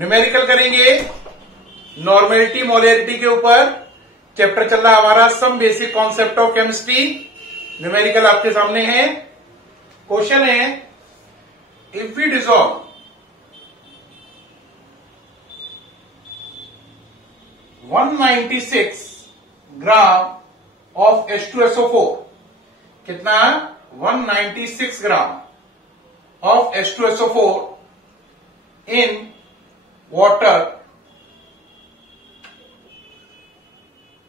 Numerical करेंगे normality मोलेरिटी के ऊपर। चैप्टर चल रहा हमारा some basic concept of chemistry. Numerical आपके सामने है। क्वेश्चन है, if we dissolve 196 gram of H2SO4, कितना 196 gram of H2SO4 in water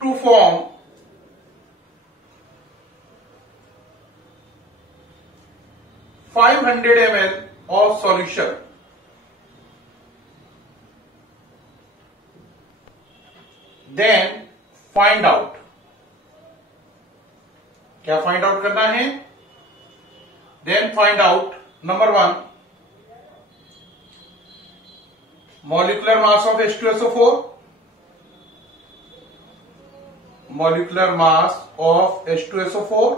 to form 500 ml of solution, then find out। क्या फाइंड आउट करना है? Then find out number 1 molecular mass of H2SO4, molecular mass of H2SO4।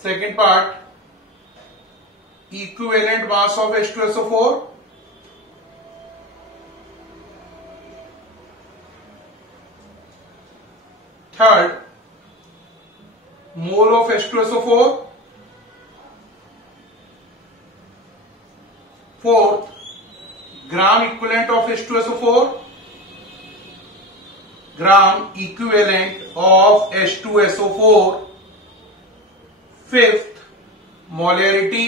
second part, equivalent mass of H2SO4। third, mole of H2SO4। fourth, gram equivalent of H2SO4, gram equivalent of H2SO4। fifth, molarity।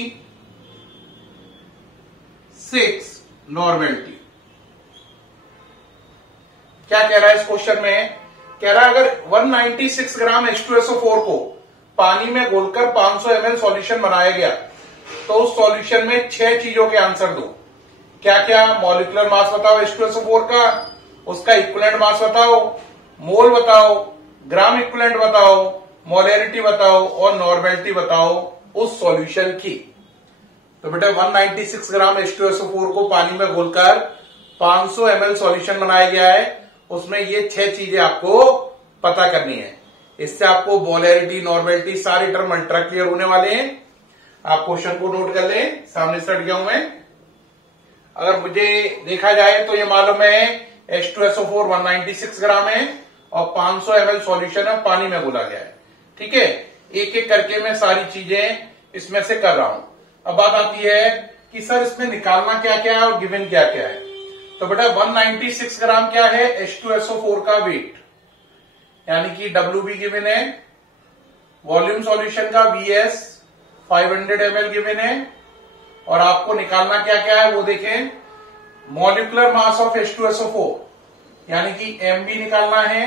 sixth, normality। क्या कह रहा है इस question में? कह रहा है अगर 196 ग्राम H2SO4 को पानी में घोलकर 500 ml सॉल्यूशन बनाया गया तो उस सॉल्यूशन में 6 चीजों के आंसर दो। क्या क्या? मॉलिक्यूलर मास बताओ H2SO4 का, उसका इक्विवेलेंट मास बताओ, मोल बताओ, ग्राम इक्विवेलेंट बताओ, मोलेरिटी बताओ और नॉर्मेलिटी बताओ उस सॉल्यूशन की। तो बेटा 196 ग्राम H2SO4 को पानी में घोलकर 500 ml सॉल्यूशन बनाया गया है, उसमें ये 6 चीजें आपको पता करनी है। इससे आपको मोलेरिटी, नॉर्मेलिटी सारे टर्म अल्ट्रा क्लियर होने वाले हैं। आप क्वेश्चन को नोट कर लें, सामने से हट गया हूं मैं। अगर मुझे देखा जाए तो ये मालूम है H2SO4 196 ग्राम है और 500 ml सॉल्यूशन है, पानी में घोला गया है। ठीक है, एक एक करके मैं सारी चीजें इसमें से कर रहा हूं। अब बात आती है कि सर इसमें निकालना क्या क्या है और गिवन क्या क्या है। तो बेटा 196 ग्राम क्या है? H2SO4 का वेट, यानी कि WB गिवन है। वॉल्यूम सॉल्यूशन का VS 500 ml गिवन है। और आपको निकालना क्या क्या है वो देखें। मॉलिक्यूलर मास ऑफ H2SO4 यानी कि MB निकालना है।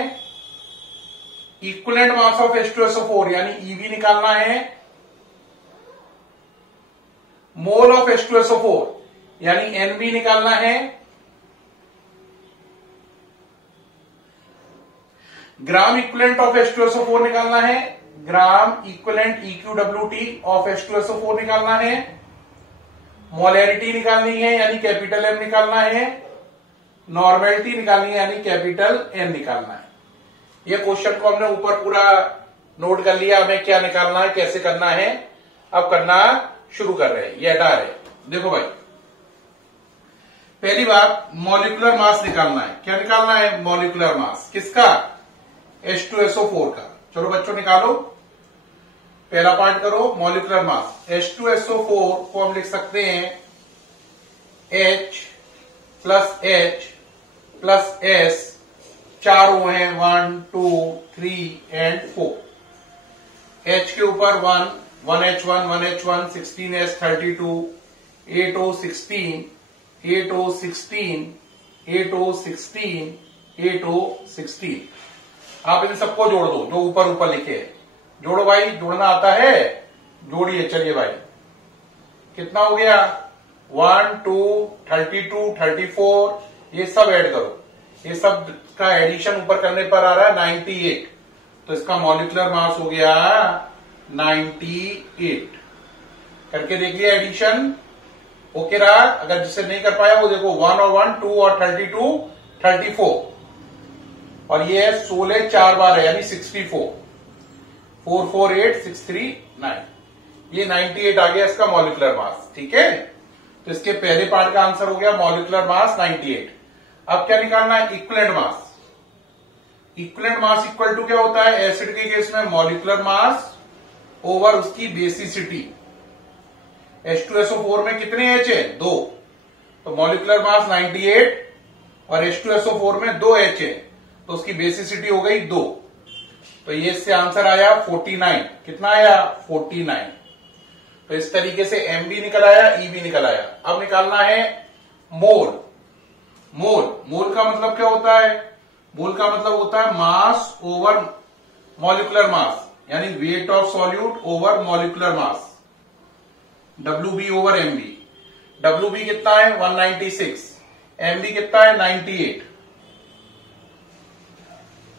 इक्विवेलेंट मास ऑफ H2SO4 यानी EB निकालना है। मोल ऑफ H2SO4 यानी NB निकालना है। ग्राम इक्विवेलेंट ऑफ H2SO4 निकालना है। Gram equivalent EQWT of H2SO4 निकालना है। मोलेरिटी निकालनी है यानी कैपिटल M निकालना है। नॉर्मेलिटी निकालनी है यानी कैपिटल N निकालना है। ये क्वेश्चन को हमने ऊपर पूरा नोट कर लिया, हमें क्या निकालना है, कैसे करना है। अब करना शुरू कर रहे हैं। ये हटा रहे, देखो भाई, पहली बात मॉलिक्यूलर मास निकालना है। क्या निकालना है? मॉलिक्यूलर मास किसका? H2SO4 का। चलो बच्चों निकालो, पहला पार्ट करो। मॉलिक्यूलर मास H2SO4 को हम लिख सकते हैं H प्लस S, 4 O हैं, 1 2 3 एंड 4। H के ऊपर 1H1 16S 32 8O 16 8O 16 8O 16 8O 16। आप इन सबको जोड़ दो जो ऊपर ऊपर लिखे हैं। जोड़ो भाई, जोड़ना आता है, जोड़िए। चलिए भाई, कितना हो गया? 1 2 32 34, ये सब ऐड करो। ये सब का एडिशन ऊपर करने पर आ रहा है 98। तो इसका मॉलिक्यूलर मास हो गया 98। करके देख लिया एडिशन, ओके रहा। अगर जिसे नहीं कर पाया वो देखो 1 और 1 2 और 32 34, और ये 16 4 बार है यानी 64। 4 4 8 6 3 9, ये 98 आ गया इसका मॉलिक्यूलर मास। ठीक है, तो इसके पहले पार्ट का आंसर हो गया मॉलिक्यूलर मास 98। अब क्या निकालना है? Equivalent mass. Equivalent mass equal to क्या होता है? एसिड के केस में मॉलिक्यूलर मास ओवर उसकी बेसिसिटी। H2SO4 में कितने H है? 2। तो मॉलिक्यूलर मास 98 और H2SO4 में 2 H है, तो उसकी बेसिसिटी हो गई 2। तो ये इससे आंसर आया 49। कितना आया? 49। तो इस तरीके से M भी निकल आया, E भी निकल आया। अब निकालना है मोल। मोल का मतलब क्या होता है? मोल का मतलब होता है मास ओवर मॉलिक्यूलर मास, यानी weight of solute over molecular mass, WB over MB। WB कितना है? 196। MB कितना है? 98।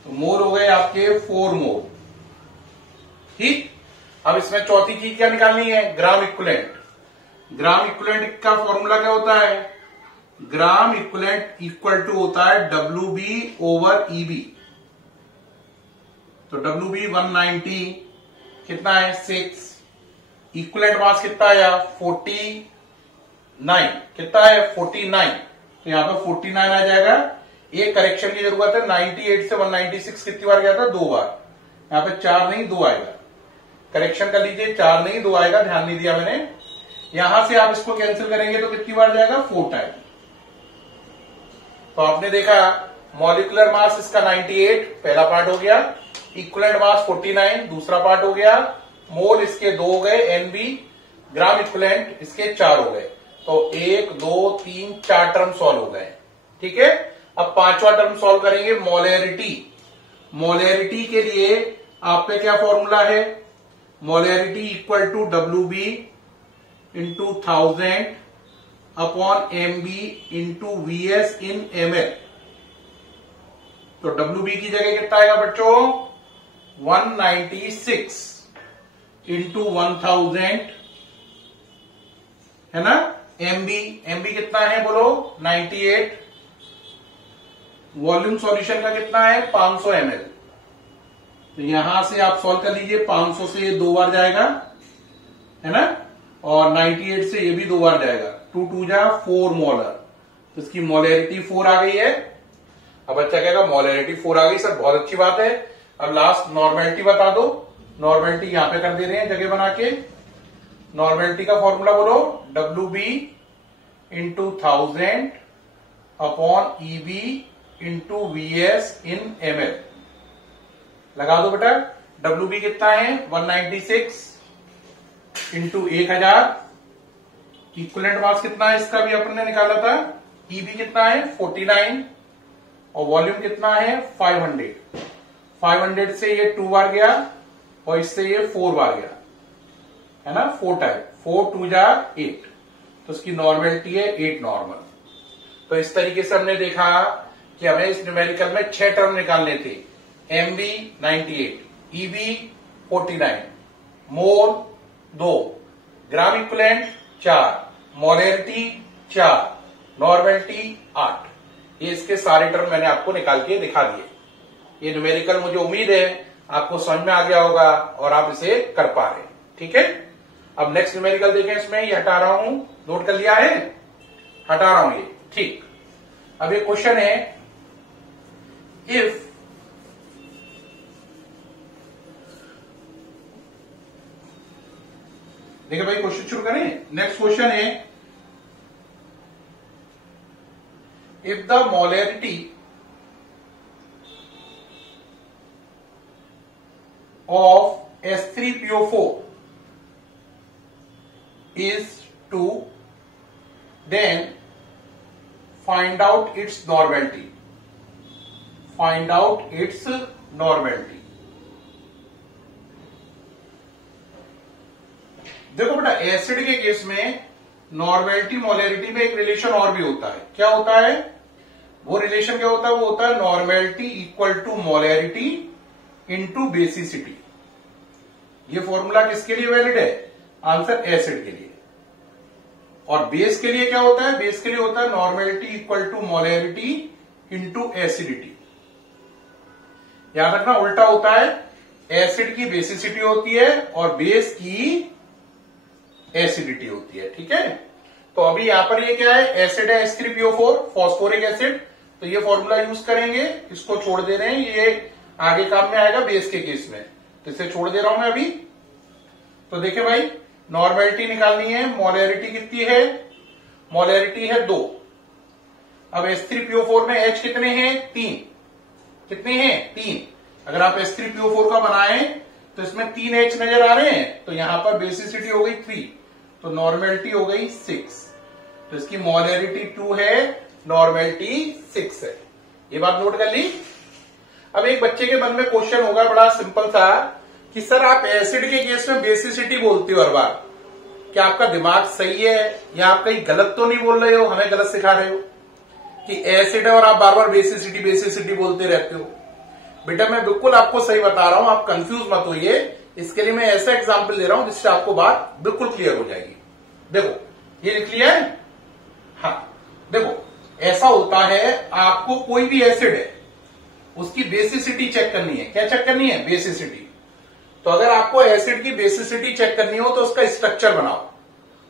तो मोल हो गए आपके 4 मोल। ठीक। अब इसमें चौथी चीज क्या निकालनी है? Gram equivalent. ग्राम इक्विवेलेंट का फॉर्मूला क्या होता है? ग्राम इक्विवेलेंट इक्वल टू होता है WB ओवर EB। तो WB 190 कितना है? 6। इक्विवेलेंट मास कितना आया? 49। कितना है? 49। तो यहां पर 49 आ जाएगा। एक करेक्शन की जरूरत है, 98 से 196 कितनी बार गया था? 2 बार। यहां पे 4 नहीं 2 आएगा। करेक्शन कर लीजिए, 4 नहीं 2 आएगा, ध्यान नहीं दिया मैंने। यहां से आप इसको कैंसिल करेंगे तो कितनी बार जाएगा? 4 टाइम। तो आपने देखा मॉलिक्यूलर मास इसका 98 पहला पार्ट हो गया, इक्विवेलेंट मास 49 दूसरा पार्ट हो गया, मोल इसके 2 हो गए, NB ग्राम इक्विवेलेंट इसके 4 हो गए। तो 1 2 3 4 टर्म सॉल्व हो गए। ठीक है। अब 5वां टर्म सॉल्व करेंगे, मोलेरिटी। मोलेरिटी के लिए आप पे क्या फॉर्मूला है? Molarity equal to WB into 1000 upon MB into VS in ml। तो WB की जगह कितना आएगा बच्चों? 196 इंटू 1000 है ना। MB कितना है बोलो? 98। वॉल्यूम सॉल्यूशन का कितना है? 500 ml। तो यहां से आप सॉल्व कर लीजिए, 500 से ये 2 बार जाएगा है ना, और 98 से ये भी 2 बार जाएगा। 2 2 जा 4 मोलर। तो इसकी मोलेरिटी 4 आ गई है। अब बच्चा कहेगा मोलेरिटी 4 आ गई सर, बहुत अच्छी बात है। अब लास्ट नॉर्मेलिटी बता दो। नॉर्मेलिटी यहां पे कर दे रहे हैं जगह बना के। नॉर्मेलिटी का फॉर्मूला बोलो, WB into 1000 upon EB into VS in ml। लगा दो बेटा। WB कितना है? 196 इंटू 1000। इक्विवेलेंट मास कितना है इसका भी अपन ने निकाला था। EB कितना है? 49। और वॉल्यूम कितना है? 500। 500 से ये 2 बार गया और इससे ये 4 बार गया है ना, 4 टाइम। 4 2 जा 8। तो इसकी नॉर्मेलिटी है 8 नॉर्मल। तो इस तरीके से हमने देखा कि हमें इस न्यूमेरिकल में 6 टर्म निकालने थे। MB 98, EB 49, मोल 2, ग्राम इक्विवेलेंट 4, मोलेरिटी 4, नॉर्मेलिटी 8। ये इसके सारे टर्म मैंने आपको निकाल के दिखा दिए। ये न्यूमेरिकल मुझे उम्मीद है आपको समझ में आ गया होगा और आप इसे कर पा रहे हैं। ठीक है। अब नेक्स्ट न्यूमेरिकल देखें। इसमें ये हटा रहा हूं, नोट कर लिया है, हटा रहा हूं ये। ठीक। अब ये क्वेश्चन है, इफ देखिए भाई क्वेश्चन शुरू करें। नेक्स्ट क्वेश्चन है, if the molarity of H3PO4 is 2, then find out its normality. Find out its normality. देखो बेटा, एसिड के केस में नॉर्मेलिटी मोलेरिटी में एक रिलेशन और भी होता है। क्या होता है वो रिलेशन? क्या होता है वो? होता है normality equal to molarity into basicity. ये फॉर्मूला किसके लिए वैलिड है? आंसर एसिड के लिए। और बेस के लिए क्या होता है? बेस के लिए होता है normality equal to molarity into acidity. याद रखना, उल्टा होता है। एसिड की बेसिसिटी होती है और बेस की एसिडिटी होती है। ठीक है। तो अभी यहां पर ये क्या है, एसिड है H3PO4 फॉस्फोरिक एसिड, तो ये फॉर्मूला यूज करेंगे, इसको छोड़ दे रहे हैं, ये आगे काम में आएगा बेस के केस में, तो इसे छोड़ दे रहा हूं मैं अभी। तो देखिए भाई, नॉर्मेलिटी निकालनी है, मोलैरिटी कितनी है, मोलैरिटी है 2। अब H3PO4 में H कितने हैं, 3, कितने हैं 3। अगर आप H3PO4 का बनाएं तो इसमें 3 H नजर आ रहे हैं, तो यहां पर बेसिसिटी हो गई 3, तो नॉर्मेलिटी हो गई 6, तो इसकी मोलैरिटी 2 है, नॉर्मेलिटी 6 है। ये बात नोट कर ली। अब एक बच्चे के मन में क्वेश्चन होगा बड़ा सिंपल सा कि सर आप एसिड के केस में बेसिसिटी बोलते हो हर बार, क्या आपका दिमाग सही है या आप कहीं गलत तो नहीं बोल रहे हो, हमें गलत सिखा रहे हो कि एसिड है और आप बार बार बेसिसिटी बेसिसिटी बोलते रहते हो। बेटा मैं बिल्कुल आपको सही बता रहा हूं, आप कंफ्यूज मत होइए। इसके लिए मैं ऐसा एग्जांपल दे रहा हूं जिससे आपको बात बिल्कुल क्लियर हो जाएगी। देखो ये लिख लिया है, हाँ देखो ऐसा होता है, आपको कोई भी एसिड है उसकी बेसिसिटी चेक करनी है। क्या चेक करनी है, बेसिसिटी। तो अगर आपको एसिड की बेसिसिटी चेक करनी हो तो उसका स्ट्रक्चर बनाओ,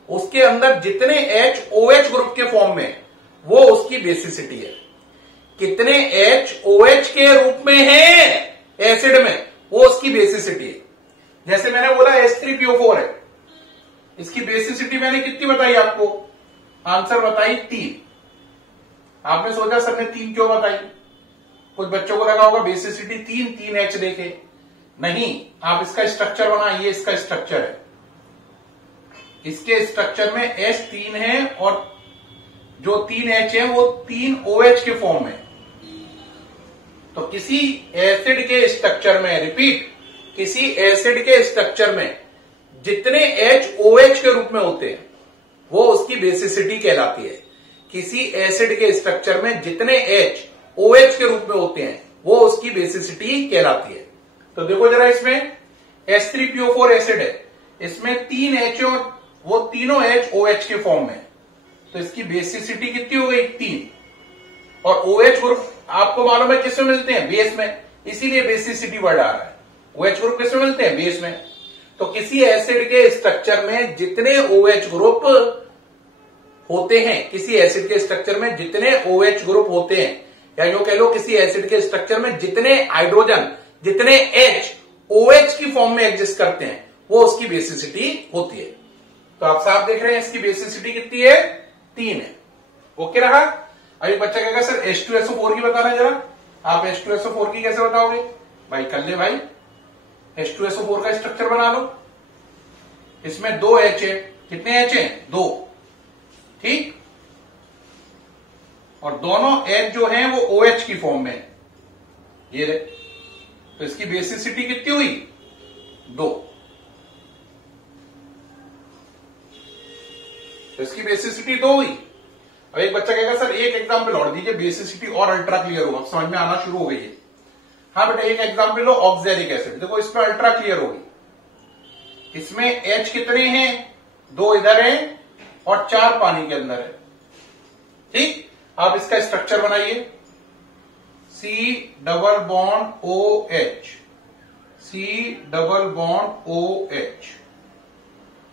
उसके अंदर जितने H OH ग्रुप के फॉर्म में, वो उसकी बेसिसिटी है। कितने H OH के रूप में है एसिड में, वो उसकी बेसिसिटी है। जैसे मैंने बोला H3PO4 है, इसकी बेसिसिटी मैंने कितनी बताई आपको, आंसर बताई 3। आपने सोचा सर ने 3 क्यों बताई, कुछ बच्चों को लगा होगा बेसिसिटी 3 H देखे, नहीं, आप इसका स्ट्रक्चर बनाइए। इसका स्ट्रक्चर है, इसके स्ट्रक्चर में H 3 है और जो 3 H है वो 3 OH के फॉर्म में। तो किसी एसिड के स्ट्रक्चर में, रिपीट, किसी एसिड के स्ट्रक्चर में जितने H OH के रूप में होते हैं वो उसकी बेसिसिटी कहलाती है। किसी एसिड के स्ट्रक्चर में जितने H OH के रूप में होते हैं वो उसकी बेसिसिटी कहलाती है। तो देखो जरा, इसमें H3PO4 एसिड है, इसमें 3 H और वो तीनों H OH के फॉर्म में, तो इसकी बेसिसिटी कितनी हो गई 3। और OH ग्रुप आपको मालूम है किसमें मिलते हैं, बेस में, इसीलिए बेसिसिटी बढ़ आ रहा है। OH ग्रुप किसमें मिलते हैं, बेस में। तो किसी एसिड के स्ट्रक्चर में जितने OH ग्रुप होते हैं, किसी एसिड के स्ट्रक्चर में जितने OH ग्रुप होते हैं, या यूं कह लो किसी एसिड के स्ट्रक्चर में जितने हाइड्रोजन, जितने H OH की फॉर्म में एग्जिस्ट करते हैं, वो उसकी बेसिसिटी होती है। तो आप साफ देख रहे हैं इसकी बेसिसिटी कितनी है, 3 है। ओके रहा। अभी बच्चा कहेगा सर H2SO4 की बताना जरा, आप H2SO4 की कैसे बताओगे, भाई कर ले भाई, H2SO4 का स्ट्रक्चर बना लो। इसमें 2 H है, कितने H है, 2, ठीक, और दोनों H जो हैं वो OH की फॉर्म में है, ये रे। तो इसकी बेसिसिटी कितनी हुई, 2। तो इसकी बेसिसिटी 2 हुई। अब एक बच्चा कहेगा सर एक एग्जाम्पल और दीजिए, बेसिसिटी और अल्ट्रा क्लियर हो, अब समझ में आना शुरू हो गई है। हाँ बेटा एक एग्जाम्पल लो, ऑक्सैलिक एसिड। देखो इसमें अल्ट्रा क्लियर होगी। इसमें H कितने हैं, 2 इधर है और 4 पानी के अंदर है, ठीक। आप इसका स्ट्रक्चर बनाइए, C double bond OH, C double bond OH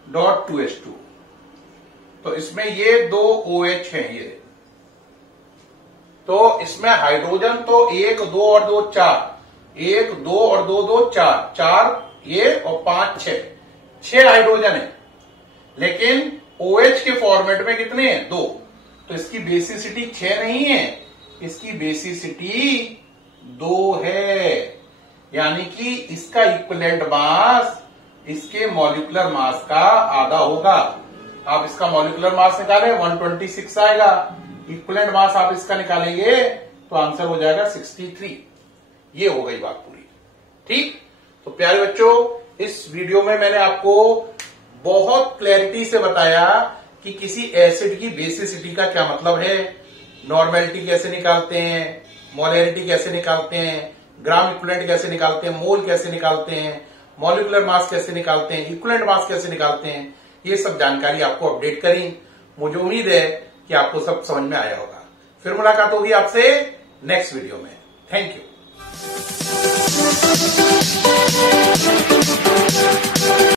dot 2H2। तो इसमें ये 2 OH हैं ये, तो इसमें हाइड्रोजन तो 1 2 और 2 4, 1 2 और 2 2 4, 4 ये और 5 6 हाइड्रोजन है। लेकिन OH के फॉर्मेट में कितने हैं, 2। तो इसकी बेसिसिटी 6 नहीं है, इसकी बेसिसिटी 2 है। यानी कि इसका इक्विवेलेंट मास इसके मॉलिक्यूलर मास का आधा होगा। आप इसका मॉलिक्यूलर मास निकालें 126 आएगा, इक्विवेलेंट मास आप इसका निकालेंगे तो आंसर हो जाएगा 63। ये हो गई बात पूरी, ठीक। तो प्यारे बच्चों, इस वीडियो में मैंने आपको बहुत क्लैरिटी से बताया कि किसी एसिड की बेसिसिटी का क्या मतलब है, नॉर्मेलिटी कैसे निकालते हैं, मोलैरिटी कैसे निकालते हैं, ग्राम इक्विवेलेंट कैसे निकालते हैं, मोल कैसे निकालते हैं, मॉलिक्यूलर मास कैसे निकालते हैं, इक्विवेलेंट मास कैसे निकालते हैं। ये सब जानकारी आपको अपडेट करी। मुझे उम्मीद है कि आपको सब समझ में आया होगा। फिर मुलाकात होगी आपसे नेक्स्ट वीडियो में। Thank you.